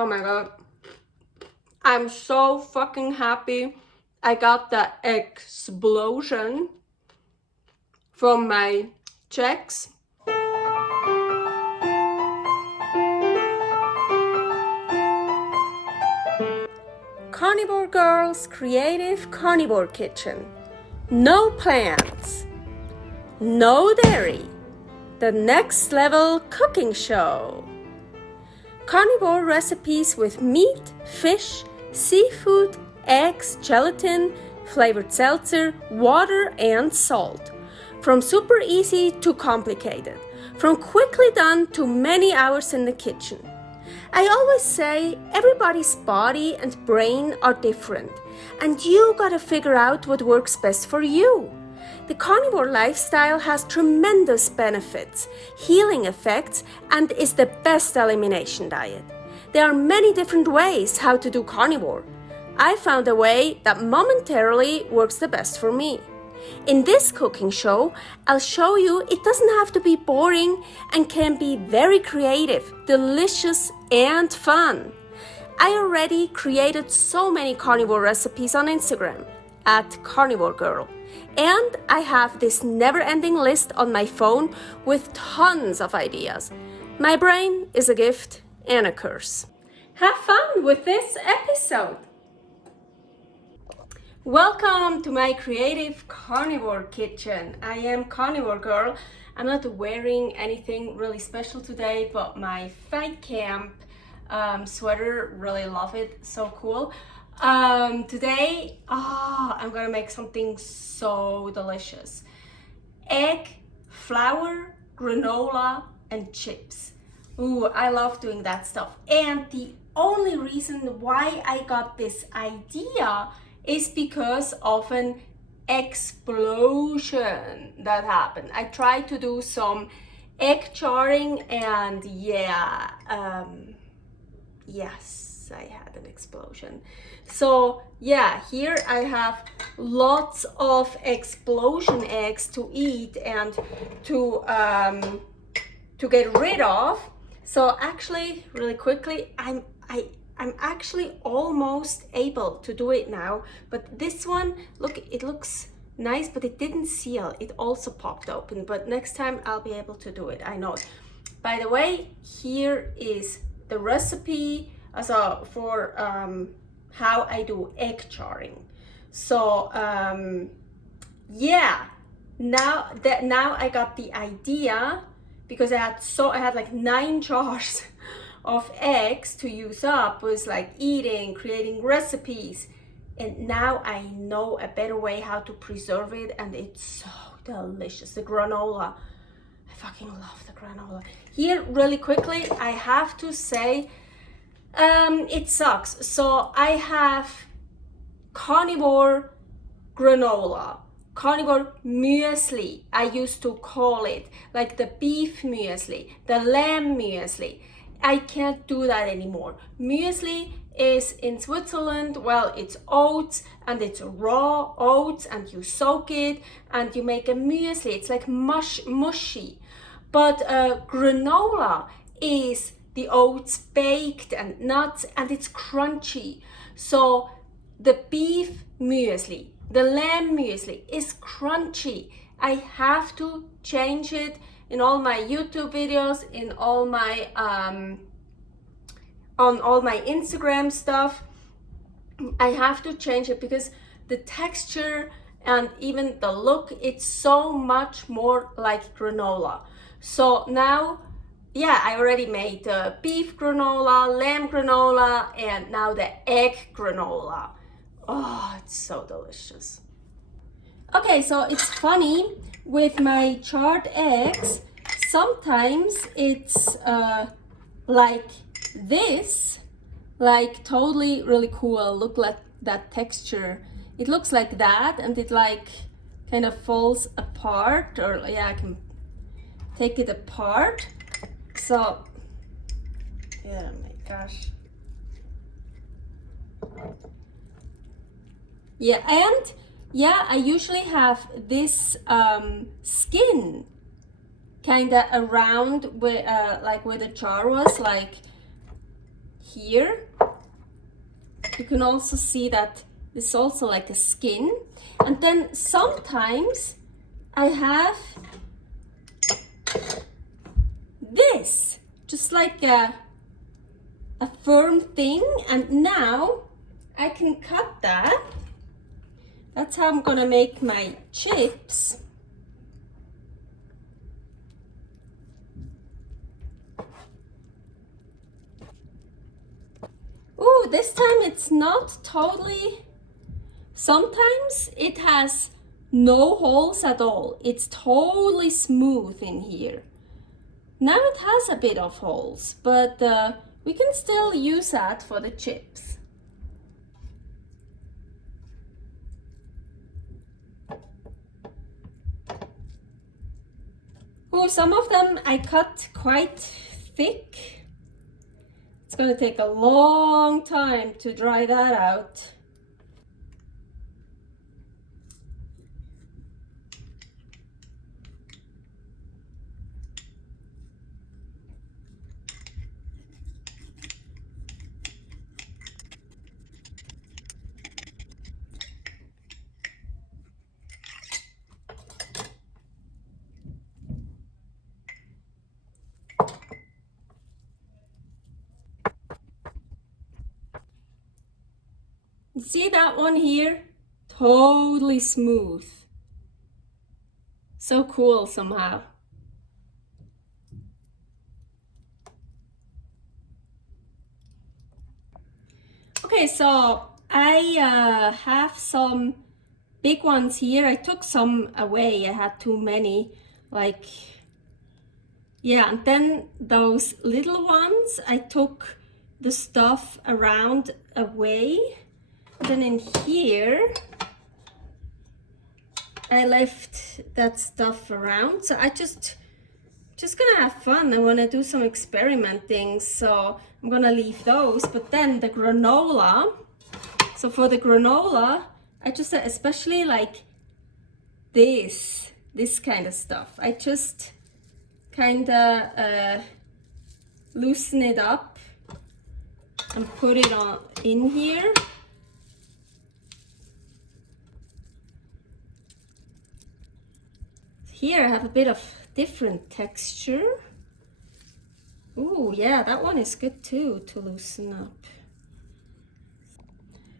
Oh my god. I'm so fucking happy I got the explosion from my JEggs. Carnivore Girl's Creative Carnivore Kitchen. No plants, no dairy, the next level cooking show. Carnivore recipes with meat, fish, seafood, eggs, gelatin, flavored seltzer, water, and salt. From super easy to complicated, from quickly done to many hours in the kitchen. I always say everybody's body and brain are different, and you gotta figure out what works best for you. The carnivore lifestyle has tremendous benefits, healing effects, and is the best elimination diet. There are many different ways how to do carnivore. I found a way that momentarily works the best for me. In this cooking show, I'll show you it doesn't have to be boring and can be very creative, delicious, and fun. I already created so many carnivore recipes on Instagram at Carnivore Girl. And I have this never-ending list on my phone with tons of ideas. My brain is a gift and a curse. Have fun with this episode! Welcome to my creative carnivore kitchen. I am Carnivore Girl. I'm not wearing anything really special today, but my fight camp sweater, really love it, so cool. Today, I'm gonna make something so delicious. Egg, flour, granola, and chips. Ooh, I love doing that stuff. And the only reason why I got this idea is because of an explosion that happened. I tried to do some egg jarring and yes, I had an explosion. So yeah, here I have lots of explosion eggs to eat and to get rid of. So actually, really quickly, I'm actually almost able to do it now, but this one, look, it looks nice, but it didn't seal. It also popped open, but next time I'll be able to do it, I know. By the way, here is the recipe for how I do egg jarring. So yeah, now I got the idea, because I had like 9 jars of eggs to use up, was like creating recipes, and now I know a better way how to preserve it, and it's so delicious. The granola, I fucking love the granola. Here, really quickly, I have to say, it sucks. So I have carnivore granola, carnivore muesli, I used to call it, like the beef muesli, the lamb muesli. I can't do that anymore. Muesli is in Switzerland, well, it's oats, and it's raw oats, and you soak it and you make a muesli. It's like mushy. But granola is the oats baked and nuts, and it's crunchy. So the beef muesli, the lamb muesli is crunchy. I have to change it in all my YouTube videos, in all my on all my Instagram stuff. I have to change it because the texture and even the look, it's so much more like granola. So now, yeah, I already made the beef granola, lamb granola, and now the egg granola. Oh, it's so delicious. Okay, so it's funny, with my charred eggs, sometimes it's like this, like totally really cool. Look like that texture. It looks like that, and it like kind of falls apart, or yeah, I can take it apart. So, yeah, my gosh. Yeah, and yeah, I usually have this skin kind of around where, like where the jar was, like here. You can also see that it's also like a skin. And then sometimes I have this, just like a firm thing, and now I can cut that. That's how I'm gonna make my chips. Ooh, this time it's not totally, sometimes it has no holes at all. It's totally smooth in here. Now it has a bit of holes, but we can still use that for the chips. Oh, some of them I cut quite thick. It's gonna take a long time to dry that out. See that one here? Totally smooth. So cool somehow. Okay, so I have some big ones here. I took some away. I had too many. Like, yeah, and then those little ones, I took the stuff around away. Then in here, I left that stuff around. So I just gonna have fun. I wanna do some experimenting. So I'm gonna leave those. But then the granola. So for the granola, I just, especially like this kind of stuff. I just kinda loosen it up and put it on in here. Here I have a bit of different texture. Ooh, yeah, that one is good too to loosen up.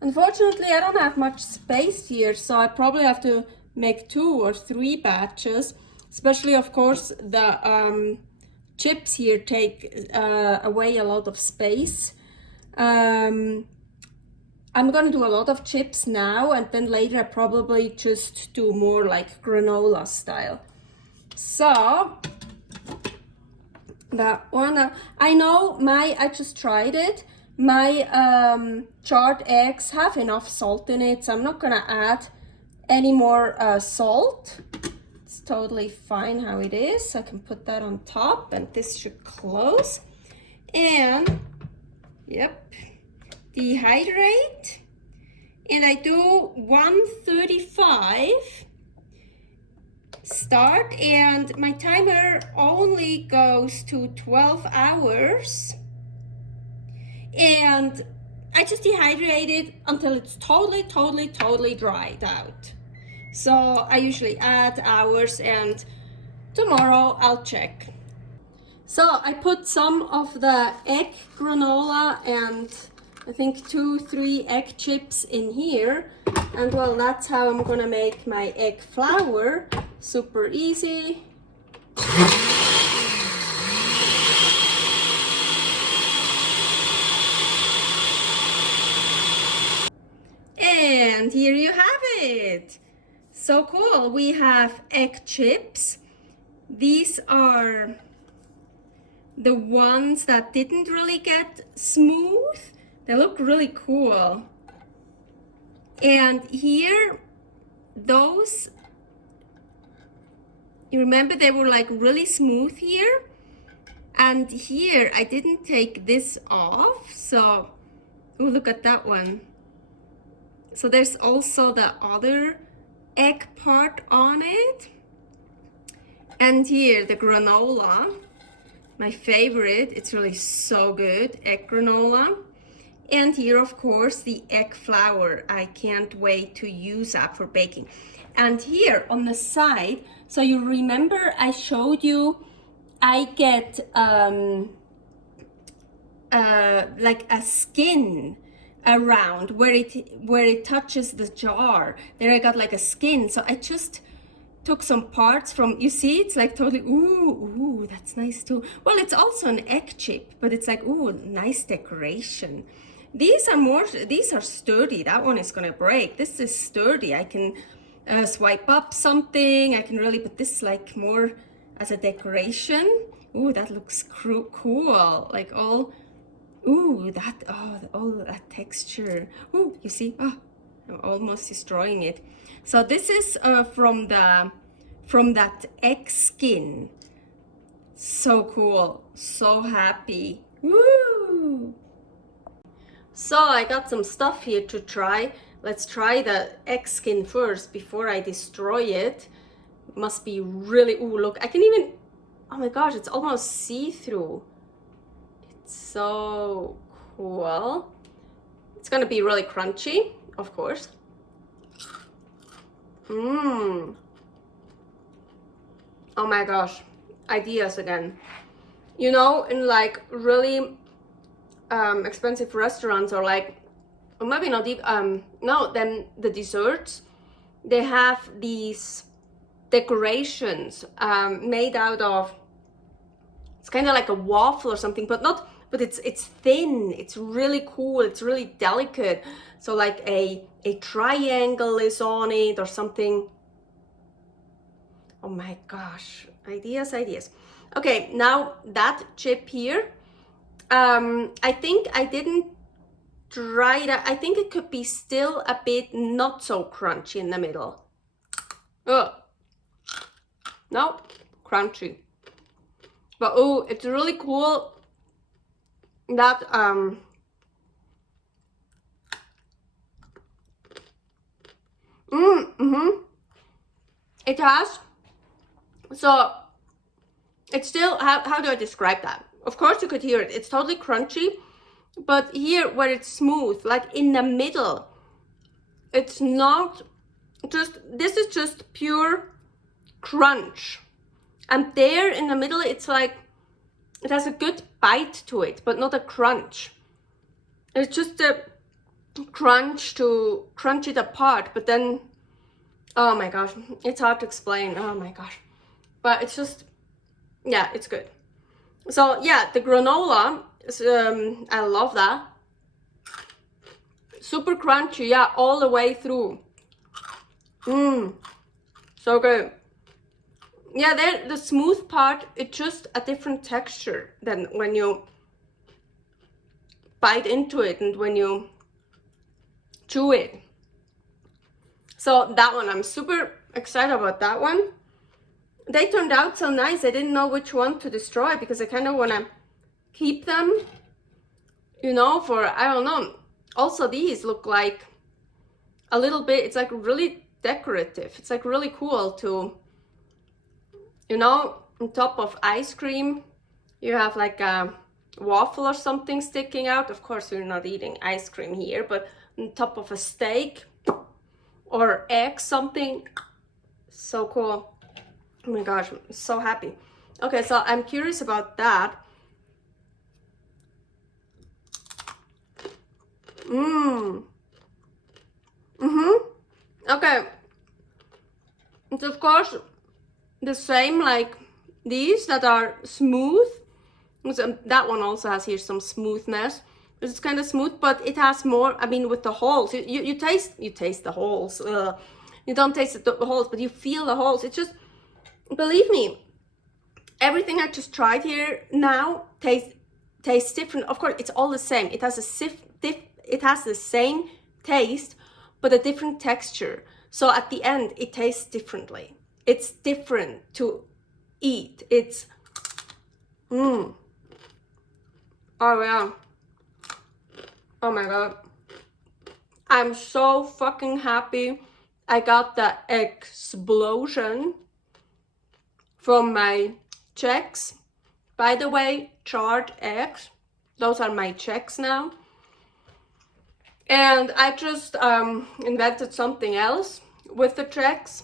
Unfortunately, I don't have much space here, so I probably have to make 2 or 3 batches. Especially, of course, the chips here take away a lot of space. I'm gonna do a lot of chips now, and then later I probably just do more like granola style. So that one, I know I just tried it. My charred eggs have enough salt in it, so I'm not gonna add any more salt. It's totally fine how it is. I can put that on top, and this should close. And yep, dehydrate, and I do 135 start, and my timer only goes to 12 hours, and I just dehydrate it until it's totally dried out. So I usually add hours, and tomorrow I'll check. So I put some of the egg granola and I think 2-3 egg chips in here, and well, that's how I'm gonna make my egg flour. Super easy. And here you have it. So cool. We have egg chips. These are the ones that didn't really get smooth. They look really cool. And here, those, you remember they were like really smooth here? And here, I didn't take this off. So, oh, look at that one. So there's also the other egg part on it. And here, the granola. my favorite. It's really so good, egg granola. And here, of course, the egg flour. I can't wait to use that for baking. And here on the side, so you remember I showed you, I get like a skin around where it touches the jar. There I got like a skin. So I just took some parts from, you see, it's like totally, ooh, that's nice too. Well, it's also an egg chip, but it's like, ooh, nice decoration. These are sturdy. That one is gonna break. This is sturdy. I can swipe up something. I can really, but this is like more as a decoration. Ooh, that looks cool. Like all, ooh, that, oh, all that texture. Ooh, you see, oh, I'm almost destroying it. So this is from that egg skin. So cool, so happy. Woo! So I got some stuff here to try. Let's try the egg skin first before I destroy it. Must be really, ooh, look, I can even, oh my gosh, it's almost see-through. It's so cool. It's gonna be really crunchy, of course. Oh my gosh, ideas again. You know, in like really expensive restaurants, or like, or maybe not deep, no, then the desserts, they have these decorations made out of, it's kind of like a waffle or something, but not, but it's thin, it's really cool, it's really delicate. So like a triangle is on it or something. Oh my gosh, ideas. Okay, now that chip here, I think I didn't try that. I think it could be still a bit not so crunchy in the middle. Oh, no, crunchy. But oh, it's really cool that it has, so it's still, how do I describe that? Of course you could hear it, it's totally crunchy, but here where it's smooth, like in the middle, it's not just, this is just pure crunch, and there in the middle it's like, it has a good bite to it, but not a crunch. It's just a crunch to crunch it apart, but then, oh my gosh, it's hard to explain. Oh my gosh, but it's just, yeah, it's good. So yeah, the granola is, I love that. Super crunchy, yeah, all the way through. So good. Yeah, there, the smooth part, it's just a different texture than when you bite into it and when you chew it. So that one, I'm super excited about that one. They turned out so nice. I didn't know which one to destroy because I kind of want to keep them, you know, for, I don't know. Also, these look like a little bit, it's like really decorative. It's like really cool to, you know, on top of ice cream, you have like a waffle or something sticking out. Of course, we're not eating ice cream here, but on top of a steak or egg, something. So cool. Oh my gosh, I'm so happy. Okay, so I'm curious about that. Okay. It's of course the same like these that are smooth. So that one also has here some smoothness. It's kind of smooth, but it has more, I mean, with the holes. You taste the holes. You don't taste the holes, but you feel the holes. It's just, believe me, everything I just tried here now tastes different. Of course, it's all the same. It has it has the same taste, but a different texture. So at the end, it tastes differently. It's different to eat. It's, oh yeah. Oh my god. I'm so fucking happy I got the explosion from my JEggs By the way, charred eggs. Those are my JEggs now. And I just invented something else with the JEggs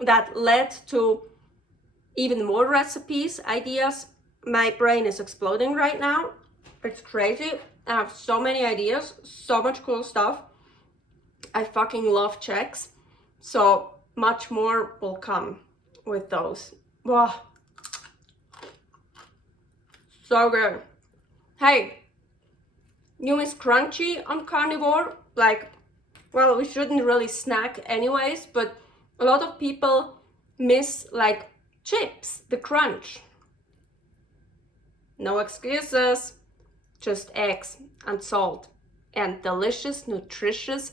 that led to even more recipes, ideas. My brain is exploding right now. It's crazy. I have so many ideas, so much cool stuff. I fucking love JEggs. So much more will come with those. Wow. So good. Hey, you miss crunchy on carnivore? Like, well, we shouldn't really snack anyways, but a lot of people miss like chips, the crunch. No excuses, just eggs and salt and delicious, nutritious,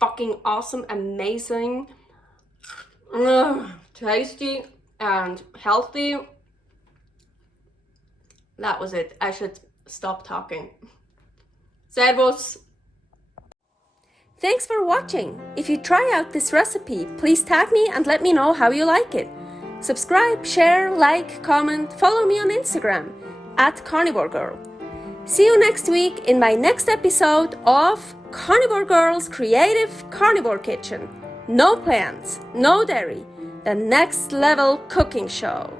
fucking awesome, amazing, tasty and healthy. That was it. I should stop talking. Servus. Thanks for watching. If you try out this recipe, please tag me and let me know how you like it. Subscribe, share, like, comment, follow me on Instagram @CarnivoreGirl. See you next week in my next episode of Carnivore Girl's Creative Carnivore Kitchen. No plants, no dairy, the next level cooking show.